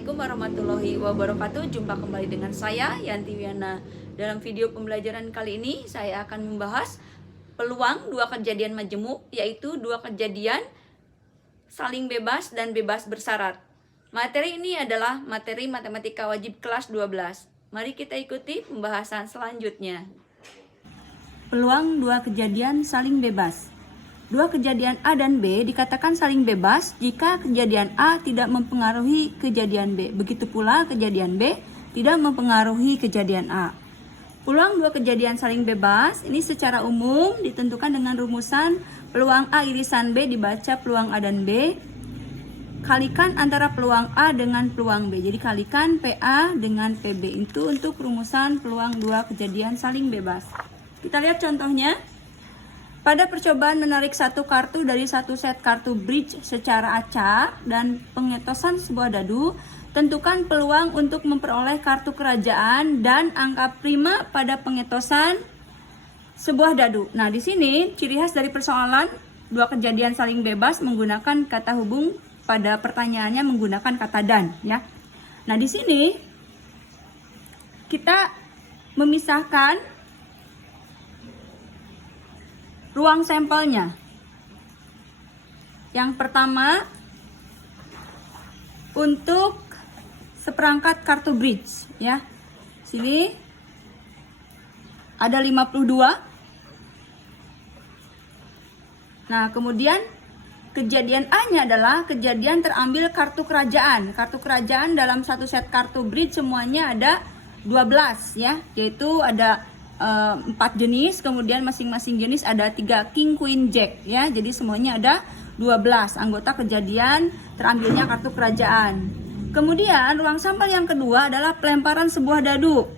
Assalamualaikum warahmatullahi wabarakatuh. Jumpa kembali dengan saya Yanti Wiana. Dalam video pembelajaran kali ini saya akan membahas peluang dua kejadian majemuk, yaitu dua kejadian saling bebas dan bebas bersyarat. Materi ini adalah materi matematika wajib kelas 12. Mari kita ikuti pembahasan selanjutnya. Peluang dua kejadian saling bebas. Dua kejadian A dan B dikatakan saling bebas jika kejadian A tidak mempengaruhi kejadian B. Begitu pula kejadian B tidak mempengaruhi kejadian A. Peluang dua kejadian saling bebas ini secara umum ditentukan dengan rumusan peluang A irisan B dibaca peluang A dan B. Kalikan antara peluang A dengan peluang B. Jadi kalikan PA dengan PB. Itu untuk rumusan peluang dua kejadian saling bebas. Kita lihat contohnya. Pada percobaan menarik satu kartu dari satu set kartu bridge secara acak dan pengetosan sebuah dadu, tentukan peluang untuk memperoleh kartu kerajaan dan angka prima pada pengetosan sebuah dadu. Nah, di sini ciri khas dari persoalan dua kejadian saling bebas menggunakan kata hubung, pada pertanyaannya menggunakan kata dan, ya. Nah, di sini kita memisahkan ruang sampelnya. Yang pertama untuk seperangkat kartu bridge, ya. Sini ada 52. Nah, kemudian kejadian A-nya adalah kejadian terambil kartu kerajaan. Kartu kerajaan dalam satu set kartu bridge semuanya ada 12, ya, yaitu ada 4 jenis, kemudian masing-masing jenis ada 3 king, queen, jack, ya. Jadi semuanya ada 12 anggota kejadian terambilnya kartu kerajaan. Kemudian ruang sampel yang kedua adalah pelemparan sebuah dadu.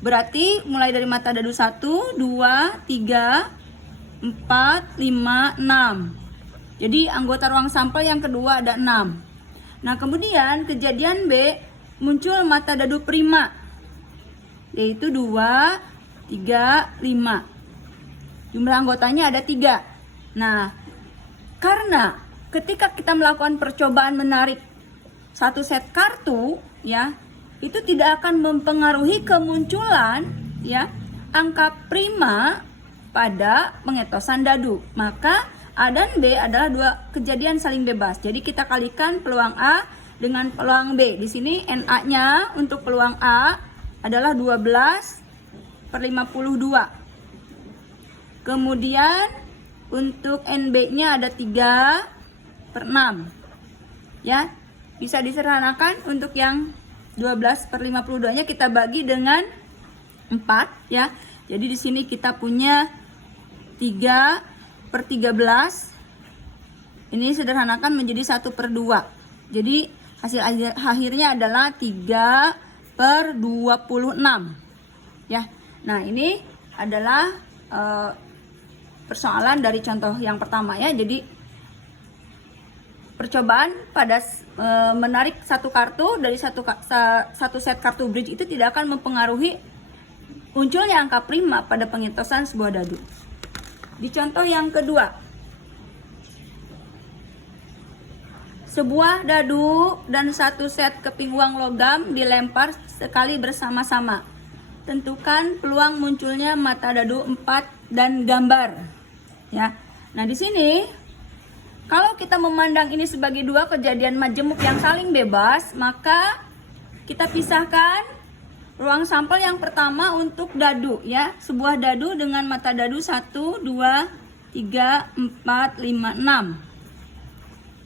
Berarti mulai dari mata dadu 1, 2, 3, 4, 5, 6. Jadi anggota ruang sampel yang kedua ada 6. Nah, kemudian kejadian B muncul mata dadu prima, yaitu 2, 3, 5. Jumlah anggotanya ada 3. Nah, karena ketika kita melakukan percobaan menarik satu set kartu, ya, itu tidak akan mempengaruhi kemunculan, ya, angka prima pada pengetosan dadu. Maka A dan B adalah dua kejadian saling bebas. Jadi kita kalikan peluang A dengan peluang B. Di sini NA-nya untuk peluang A adalah 12/52. Kemudian untuk NB-nya ada 3/6. Ya, bisa disederhanakan untuk yang 12/52-nya kita bagi dengan 4, ya. Jadi di sini kita punya 3/13. Ini sederhanakan menjadi 1/2. Jadi hasil akhirnya adalah 3/26. Ya. Nah, ini adalah persoalan dari contoh yang pertama, ya. Jadi percobaan pada menarik satu kartu dari satu set kartu bridge itu tidak akan mempengaruhi munculnya angka prima pada pengetosan sebuah dadu. Di contoh yang kedua, sebuah dadu dan satu set keping uang logam dilempar sekali bersama-sama. Tentukan peluang munculnya mata dadu 4 dan gambar, ya. Nah, di sini kalau kita memandang ini sebagai dua kejadian majemuk yang saling bebas, maka kita pisahkan ruang sampel yang pertama untuk dadu, ya. Sebuah dadu dengan mata dadu 1, 2, 3, 4, 5, 6.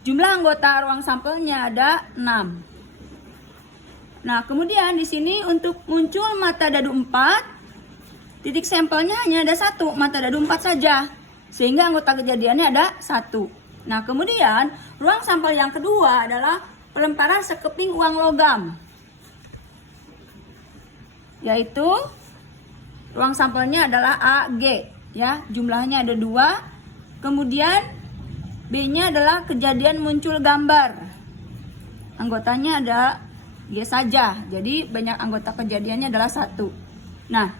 Jumlah anggota ruang sampelnya ada 6. Nah, kemudian di sini untuk muncul mata dadu 4, titik sampelnya hanya ada 1, mata dadu 4 saja. Sehingga anggota kejadiannya ada 1. Nah, kemudian ruang sampel yang kedua adalah pelemparan sekeping uang logam. Yaitu ruang sampelnya adalah AG, ya. Jumlahnya ada 2. Kemudian B-nya adalah kejadian muncul gambar. Anggotanya ada G saja. Jadi banyak anggota kejadiannya adalah 1. Nah,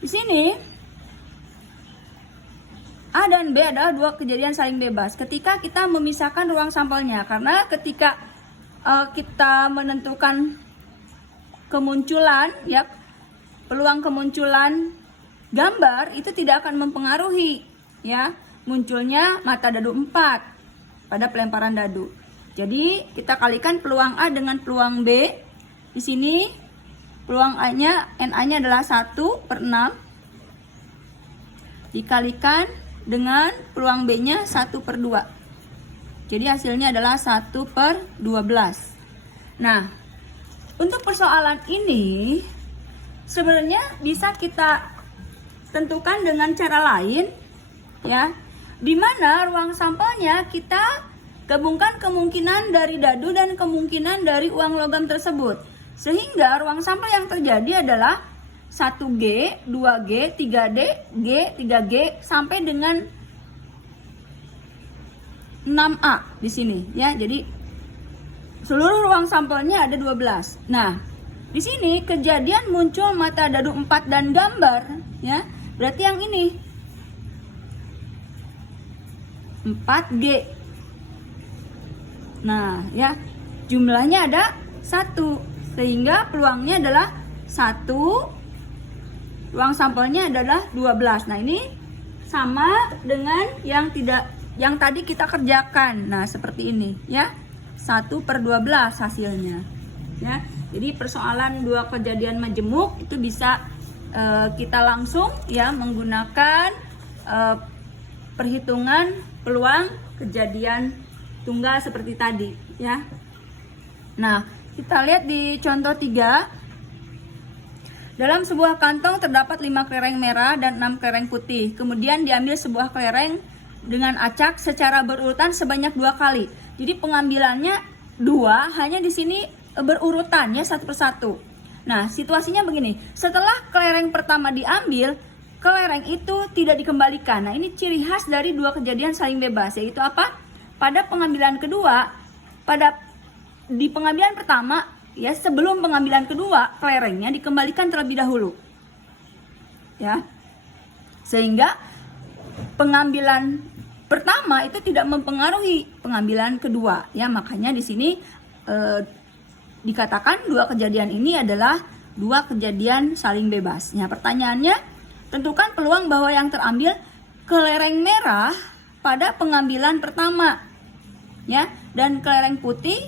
di sini A dan B adalah dua kejadian saling bebas ketika kita memisahkan ruang sampelnya. Karena ketika kita menentukan kemunculan, ya, peluang kemunculan gambar itu tidak akan mempengaruhi, ya, munculnya mata dadu 4 pada pelemparan dadu. Jadi kita kalikan peluang A dengan peluang B. Di sini peluang A-nya, NA-nya adalah 1/6 dikalikan dengan peluang B-nya 1/2. Jadi hasilnya adalah 1/12. Nah, untuk persoalan ini sebenarnya bisa kita tentukan dengan cara lain, ya, di mana ruang sampelnya kita gabungkan kemungkinan dari dadu dan kemungkinan dari uang logam tersebut, sehingga ruang sampel yang terjadi adalah 1G, 2G, 3D, G, 3G sampai dengan 6A di sini, ya. Jadi seluruh ruang sampelnya ada 12. Nah, di sini kejadian muncul mata dadu 4 dan gambar, ya. Berarti yang ini 4G. Nah, ya, jumlahnya ada 1, sehingga peluangnya adalah 1, ruang sampelnya adalah 12. Nah, ini sama dengan yang tadi kita kerjakan. Nah, seperti ini, ya. 1/12 hasilnya, ya. Jadi persoalan dua kejadian majemuk itu bisa kita langsung, ya, menggunakan perhitungan peluang kejadian tunggal seperti tadi, ya. Nah, kita lihat di contoh 3. Dalam sebuah kantong terdapat 5 kelereng merah dan 6 kelereng putih. Kemudian diambil sebuah kelereng dengan acak secara berurutan sebanyak 2 kali. Jadi pengambilannya 2, hanya di sini berurutan, ya, satu persatu. Nah, situasinya begini. Setelah kelereng pertama diambil, kelereng itu tidak dikembalikan. Nah, ini ciri khas dari dua kejadian saling bebas, yaitu apa? Pada pengambilan kedua, di pengambilan pertama, ya, sebelum pengambilan kedua, kelerengnya dikembalikan terlebih dahulu, ya, sehingga pengambilan pertama itu tidak mempengaruhi pengambilan kedua, ya. Makanya di sini dikatakan dua kejadian ini adalah dua kejadian saling bebas. Nah, pertanyaannya, tentukan peluang bahwa yang terambil kelereng merah pada pengambilan pertama, ya, dan kelereng putih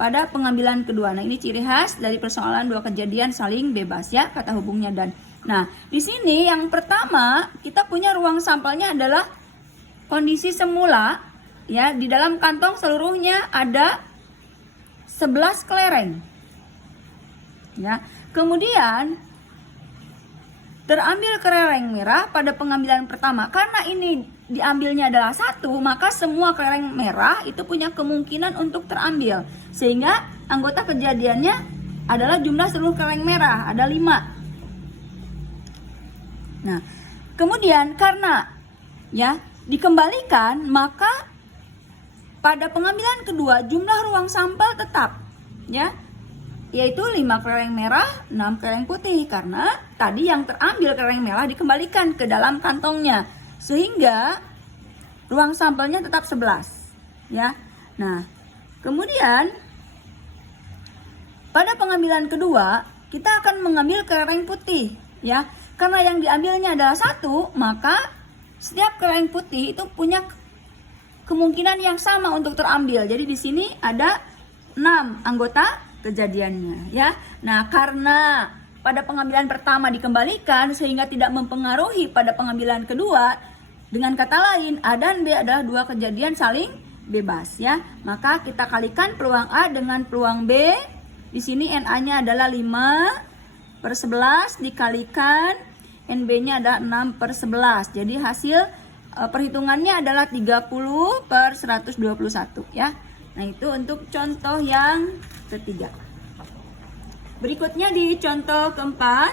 pada pengambilan kedua. Nah, ini ciri khas dari persoalan dua kejadian saling bebas, ya, kata hubungnya dan. Nah, di sini yang pertama kita punya ruang sampelnya adalah kondisi semula, ya. Di dalam kantong seluruhnya ada 11 kelereng, ya. Kemudian terambil kelereng merah pada pengambilan pertama. Karena ini diambilnya adalah 1, maka semua kelereng merah itu punya kemungkinan untuk terambil, sehingga anggota kejadiannya adalah jumlah seluruh kelereng merah, ada 5. Nah, kemudian karena, ya, dikembalikan, maka pada pengambilan kedua jumlah ruang sampel tetap, ya, yaitu 5 kelereng merah, 6 kelereng putih, karena tadi yang terambil kelereng merah dikembalikan ke dalam kantongnya, sehingga ruang sampelnya tetap 11, ya. Nah, kemudian pada pengambilan kedua kita akan mengambil kelereng putih, ya. Karena yang diambilnya adalah 1, maka setiap kelereng putih itu punya kemungkinan yang sama untuk terambil. Jadi di sini ada 6 anggota kejadiannya, ya. Nah, karena pada pengambilan pertama dikembalikan sehingga tidak mempengaruhi pada pengambilan kedua, dengan kata lain A dan B adalah dua kejadian saling bebas, ya. Maka kita kalikan peluang A dengan peluang B. Di sini NA-nya adalah 5/11 dikalikan NB-nya ada 6/11. Jadi hasil perhitungannya adalah 30/121, ya. Nah, itu untuk contoh yang ketiga. Berikutnya di contoh keempat,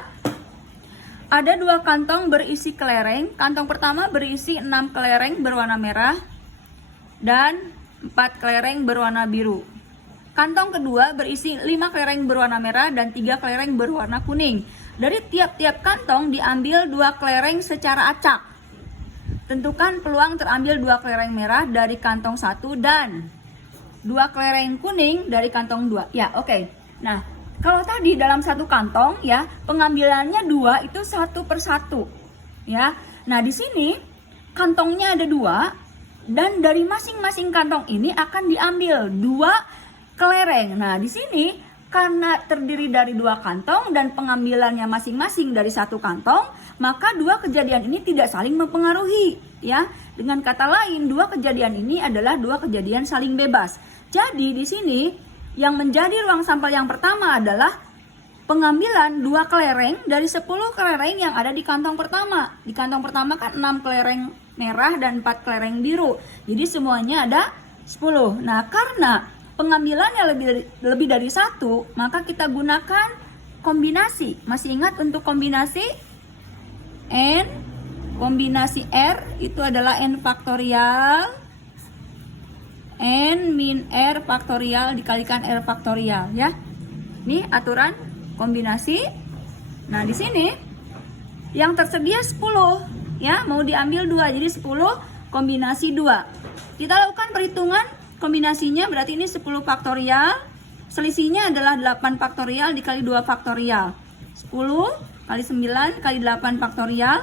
ada 2 kantong berisi kelereng. Kantong pertama berisi 6 kelereng berwarna merah dan 4 kelereng berwarna biru. Kantong kedua berisi 5 kelereng berwarna merah dan 3 kelereng berwarna kuning. Dari tiap-tiap kantong diambil 2 kelereng secara acak. Tentukan peluang terambil 2 kelereng merah dari kantong 1 dan 2 kelereng kuning dari kantong 2. Ya, oke. Nah, kalau tadi dalam satu kantong ya, pengambilannya 2 itu satu per satu. Ya. Nah, di sini kantongnya ada 2 dan dari masing-masing kantong ini akan diambil 2 kelereng. Nah, di sini karena terdiri dari 2 kantong dan pengambilannya masing-masing dari satu kantong, maka 2 kejadian ini tidak saling mempengaruhi, ya. Dengan kata lain, 2 kejadian ini adalah 2 kejadian saling bebas. Jadi di sini yang menjadi ruang sampel yang pertama adalah pengambilan 2 kelereng dari 10 kelereng yang ada di kantong pertama. Di kantong pertama kan 6 kelereng merah dan 4 kelereng biru. Jadi semuanya ada 10. Nah, karena pengambilannya lebih dari 1, maka kita gunakan kombinasi. Masih ingat untuk kombinasi? N, kombinasi R itu adalah N faktorial, N min R faktorial dikalikan R faktorial, ya. Ini aturan kombinasi. Nah, di sini yang tersedia 10, ya, mau diambil 2. Jadi 10 kombinasi 2. Kita lakukan perhitungan kombinasinya, berarti ini 10 faktorial. Selisihnya adalah 8 faktorial dikali 2 faktorial. 10 kali 9 kali 8 faktorial.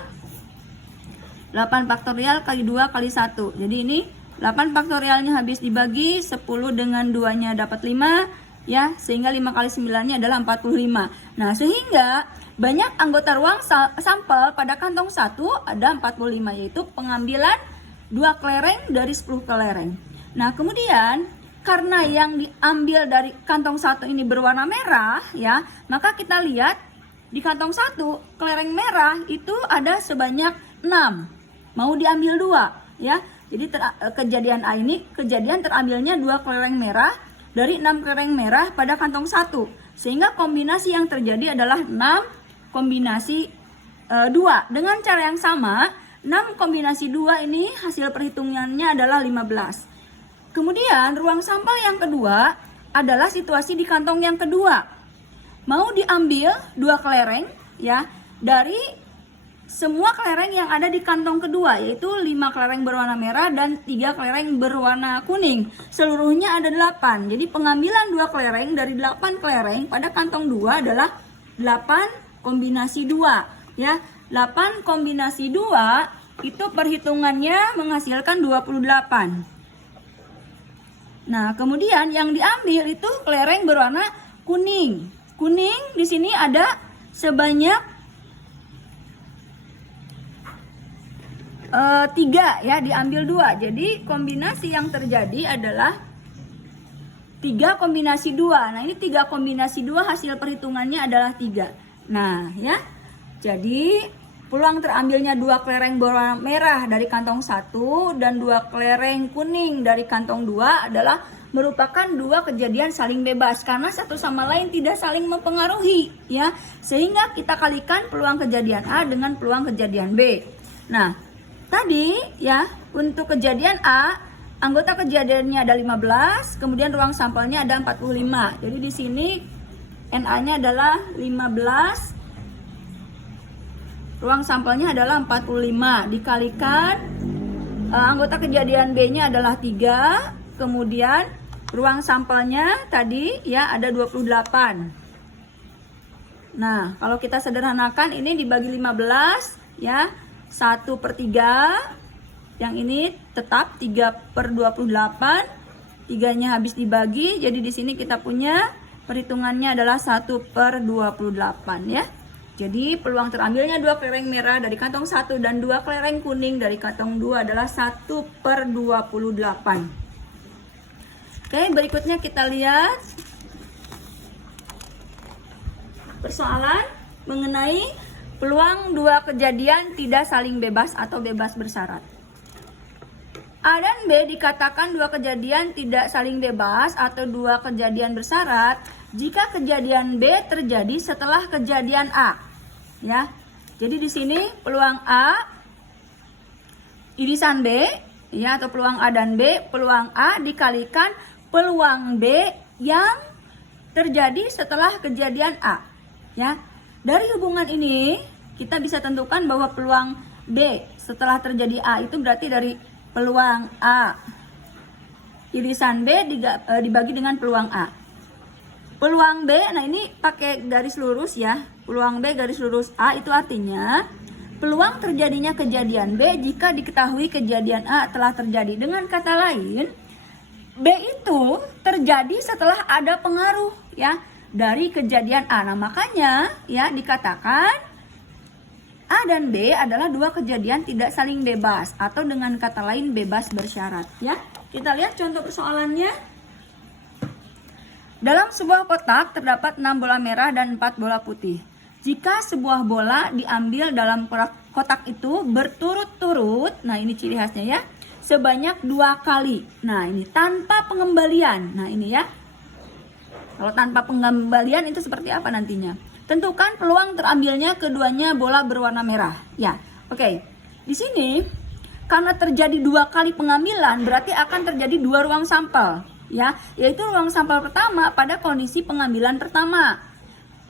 8 faktorial kali 2 kali 1. Jadi ini 8 faktorialnya habis dibagi, 10 dengan 2-nya dapat 5, ya, sehingga 5 kali 9-nya adalah 45. Nah, sehingga banyak anggota ruang sampel pada kantong 1 ada 45, yaitu pengambilan 2 kelereng dari 10 kelereng. Nah, kemudian karena yang diambil dari kantong 1 ini berwarna merah, ya, maka kita lihat di kantong 1 kelereng merah itu ada sebanyak 6. Mau diambil 2, ya. Jadi kejadian A ini kejadian terambilnya 2 kelereng merah dari 6 kelereng merah pada kantong 1. Sehingga kombinasi yang terjadi adalah 6 kombinasi 2. Dengan cara yang sama, 6 kombinasi 2 ini hasil perhitungannya adalah 15. Kemudian ruang sampel yang kedua adalah situasi di kantong yang kedua. Mau diambil 2 kelereng, ya, dari semua kelereng yang ada di kantong kedua, yaitu 5 kelereng berwarna merah dan 3 kelereng berwarna kuning. Seluruhnya ada 8. Jadi pengambilan 2 kelereng dari 8 kelereng pada kantong 2 adalah 8 kombinasi 2, ya. 8 kombinasi 2 itu perhitungannya menghasilkan 28. Nah, kemudian yang diambil itu kelereng berwarna kuning. Kuning di sini ada sebanyak 3, ya, diambil 2. Jadi kombinasi yang terjadi adalah 3 kombinasi 2. Nah, ini 3 kombinasi 2 hasil perhitungannya adalah 3. Nah, ya. Jadi peluang terambilnya 2 kelereng berwarna merah dari kantong 1 dan 2 kelereng kuning dari kantong 2 adalah merupakan 2 kejadian saling bebas karena satu sama lain tidak saling mempengaruhi, ya. Sehingga kita kalikan peluang kejadian A dengan peluang kejadian B. Nah, tadi, ya, untuk kejadian A, anggota kejadiannya ada 15, kemudian ruang sampelnya ada 45. Jadi di sini NA-nya adalah 15, ruang sampelnya adalah 45, dikalikan anggota kejadian B-nya adalah 3, kemudian ruang sampelnya tadi, ya, ada 28. Nah, kalau kita sederhanakan ini dibagi 15, ya, 1/3, yang ini tetap 3/28, 3-nya habis dibagi, jadi di sini kita punya perhitungannya adalah 1/28, ya. Jadi peluang terambilnya 2 kelereng merah dari kantong 1 dan 2 kelereng kuning dari kantong 2 adalah 1/28. Oke, berikutnya kita lihat persoalan mengenai peluang 2 kejadian tidak saling bebas atau bebas bersyarat. A dan B dikatakan 2 kejadian tidak saling bebas atau 2 kejadian bersyarat jika kejadian B terjadi setelah kejadian A. Ya. Jadi di sini peluang A irisan B, ya, atau peluang A dan B, peluang A dikalikan peluang B yang terjadi setelah kejadian A. Ya. Dari hubungan ini kita bisa tentukan bahwa peluang B setelah terjadi A itu berarti dari peluang A irisan B dibagi dengan peluang A. Peluang B, nah ini pakai garis lurus ya. Peluang B garis lurus A itu artinya peluang terjadinya kejadian B jika diketahui kejadian A telah terjadi. Dengan kata lain, B itu terjadi setelah ada pengaruh ya dari kejadian A. Nah, makanya ya dikatakan A dan B adalah dua kejadian tidak saling bebas atau dengan kata lain bebas bersyarat ya. Kita lihat contoh persoalannya. Dalam sebuah kotak terdapat 6 bola merah dan 4 bola putih. Jika sebuah bola diambil dalam kotak itu berturut-turut, nah ini ciri khasnya ya, sebanyak 2 kali. Nah ini tanpa pengembalian. Nah ini ya, kalau tanpa pengembalian itu seperti apa nantinya? Tentukan peluang terambilnya keduanya bola berwarna merah. Ya, oke. Di sini karena terjadi 2 kali pengambilan, berarti akan terjadi 2 ruang sampel. Ya, yaitu ruang sampel pertama pada kondisi pengambilan pertama.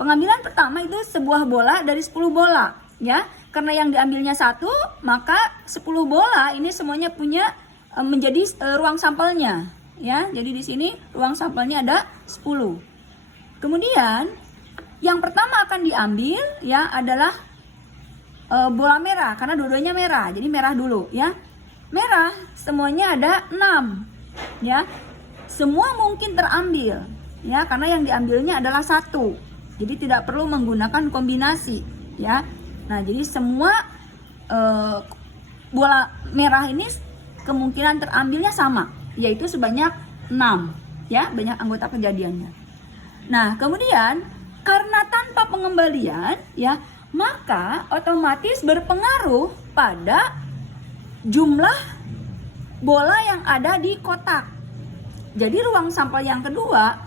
Pengambilan pertama itu sebuah bola dari 10 bola, ya. Karena yang diambilnya 1, maka 10 bola ini semuanya punya menjadi ruang sampelnya, ya. Jadi di sini ruang sampelnya ada 10. Kemudian yang pertama akan diambil ya adalah bola merah karena dua-duanya merah. Jadi merah dulu, ya. Merah semuanya ada 6, ya. Semua mungkin terambil ya karena yang diambilnya adalah 1. Jadi tidak perlu menggunakan kombinasi ya. Nah, jadi semua bola merah ini kemungkinan terambilnya sama, yaitu sebanyak 6 ya, banyak anggota kejadiannya. Nah, kemudian karena tanpa pengembalian ya, maka otomatis berpengaruh pada jumlah bola yang ada di kotak. Jadi ruang sampel yang kedua,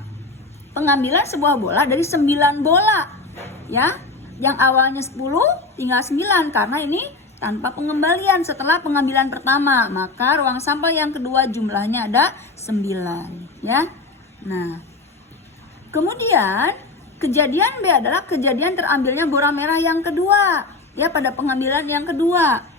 pengambilan sebuah bola dari 9 bola ya. Yang awalnya 10 tinggal 9 karena ini tanpa pengembalian setelah pengambilan pertama. Maka ruang sampel yang kedua jumlahnya ada 9 ya. Nah, kemudian kejadian B adalah kejadian terambilnya bola merah yang kedua ya pada pengambilan yang kedua.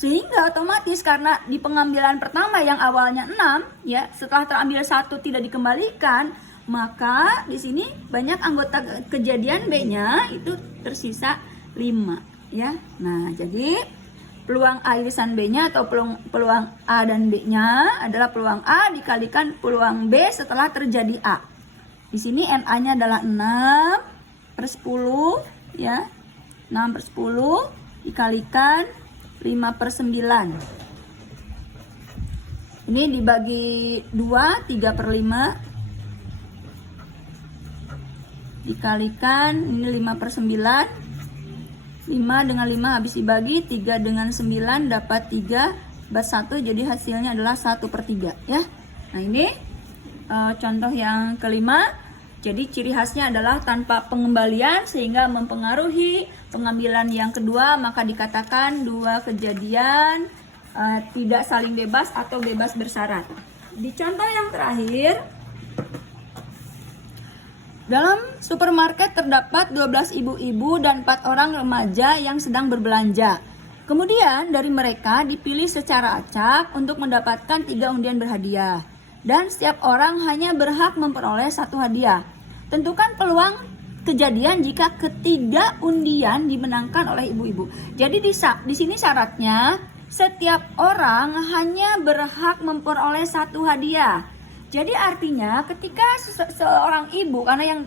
Sehingga otomatis karena di pengambilan pertama yang awalnya 6 ya, setelah terambil 1 tidak dikembalikan, maka di sini banyak anggota kejadian B-nya itu tersisa 5 ya. Nah, jadi peluang A irisan B-nya atau peluang A dan B-nya adalah peluang A dikalikan peluang B setelah terjadi A. Di sini NA-nya adalah 6/10 ya. 6/10 dikalikan 5/9. Ini dibagi 2, 3/5. Dikalikan, ini 5/9. 5 dengan 5 habis dibagi, 3 dengan 9 dapat 3, dapat 1, jadi hasilnya adalah 1/3 ya. Nah ini contoh yang kelima. Jadi ciri khasnya adalah tanpa pengembalian sehingga mempengaruhi pengambilan yang kedua, maka dikatakan dua kejadian tidak saling bebas atau bebas bersyarat. Di contoh yang terakhir, dalam supermarket terdapat 12 ibu-ibu dan 4 orang remaja yang sedang berbelanja. Kemudian dari mereka dipilih secara acak untuk mendapatkan 3 undian berhadiah. Dan setiap orang hanya berhak memperoleh 1 hadiah. Tentukan peluang kejadian jika ketiga undian dimenangkan oleh ibu-ibu. Jadi di sini syaratnya setiap orang hanya berhak memperoleh 1 hadiah. Jadi artinya ketika seorang ibu, karena yang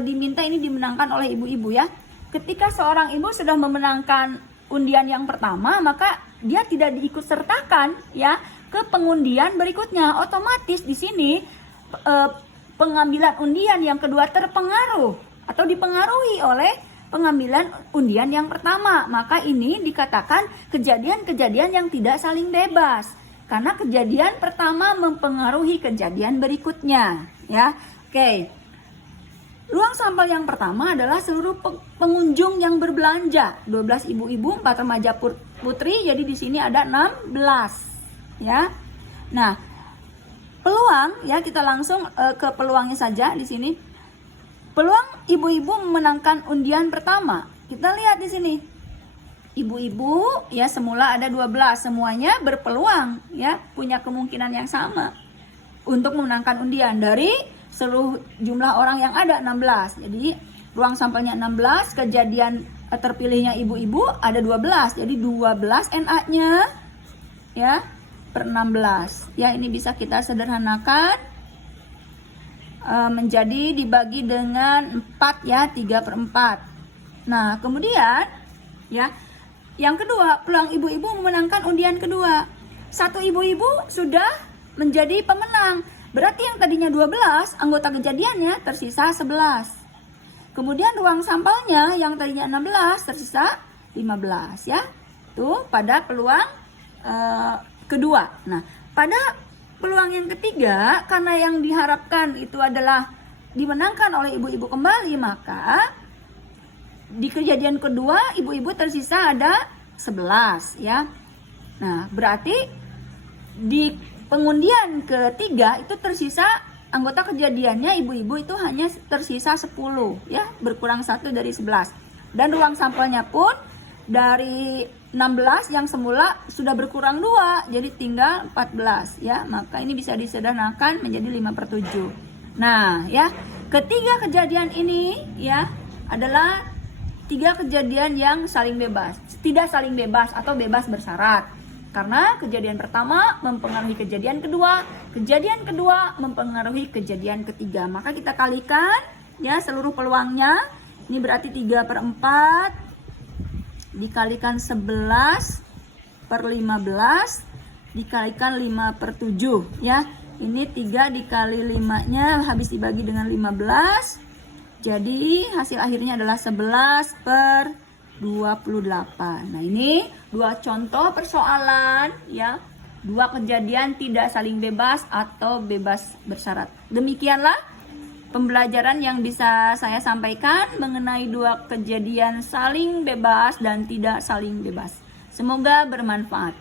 diminta ini dimenangkan oleh ibu-ibu ya. Ketika seorang ibu sudah memenangkan undian yang pertama, maka dia tidak diikut sertakan ya ke pengundian berikutnya. Otomatis di sini pengambilan undian yang kedua terpengaruh atau dipengaruhi oleh pengambilan undian yang pertama. Maka ini dikatakan kejadian-kejadian yang tidak saling bebas karena kejadian pertama mempengaruhi kejadian berikutnya ya. Oke. Ruang sampel yang pertama adalah seluruh pengunjung yang berbelanja. 12 ibu-ibu, 4 remaja putri, jadi di sini ada 16. Ya, nah peluang ya kita langsung ke peluangnya saja di sini. Peluang ibu-ibu memenangkan undian pertama. Kita lihat di sini. Ibu-ibu ya semula ada 12, semuanya berpeluang ya, punya kemungkinan yang sama. untuk memenangkan undian dari seluruh jumlah orang yang ada 16. Jadi ruang sampelnya 16, kejadian terpilihnya ibu-ibu ada 12. Jadi 12 NA-nya ya per 16. Ya, ini bisa kita sederhanakan menjadi dibagi dengan 4 ya, 3/4. Nah, kemudian ya, yang kedua, peluang ibu-ibu memenangkan undian kedua. Satu ibu-ibu sudah menjadi pemenang. Berarti yang tadinya 12, anggota kejadiannya tersisa 11. Kemudian ruang sampelnya yang tadinya 16 tersisa 15 ya. Tuh pada peluang kedua. Nah, pada peluang yang ketiga, karena yang diharapkan itu adalah dimenangkan oleh ibu-ibu kembali, maka di kejadian kedua ibu-ibu tersisa ada 11 ya. Nah, berarti di pengundian ketiga itu tersisa anggota kejadiannya ibu-ibu itu hanya tersisa 10 ya, berkurang 1 dari 11. Dan ruang sampelnya pun dari 16 yang semula sudah berkurang 2, jadi tinggal 14 ya. Maka ini bisa disederhanakan menjadi 5/7. Nah, ya, ketiga kejadian ini ya adalah 3 kejadian yang saling bebas, tidak saling bebas atau bebas bersyarat. Karena kejadian pertama mempengaruhi kejadian kedua mempengaruhi kejadian ketiga. Maka kita kalikan ya seluruh peluangnya. Ini berarti 3/4 dikalikan 11/15 dikalikan 5/7 ya. Ini 3 dikali 5-nya habis dibagi dengan 15. Jadi hasil akhirnya adalah 11/28. Nah, ini dua contoh persoalan ya, dua kejadian tidak saling bebas atau bebas bersyarat. Demikianlah pembelajaran yang bisa saya sampaikan mengenai dua kejadian saling bebas dan tidak saling bebas. Semoga bermanfaat.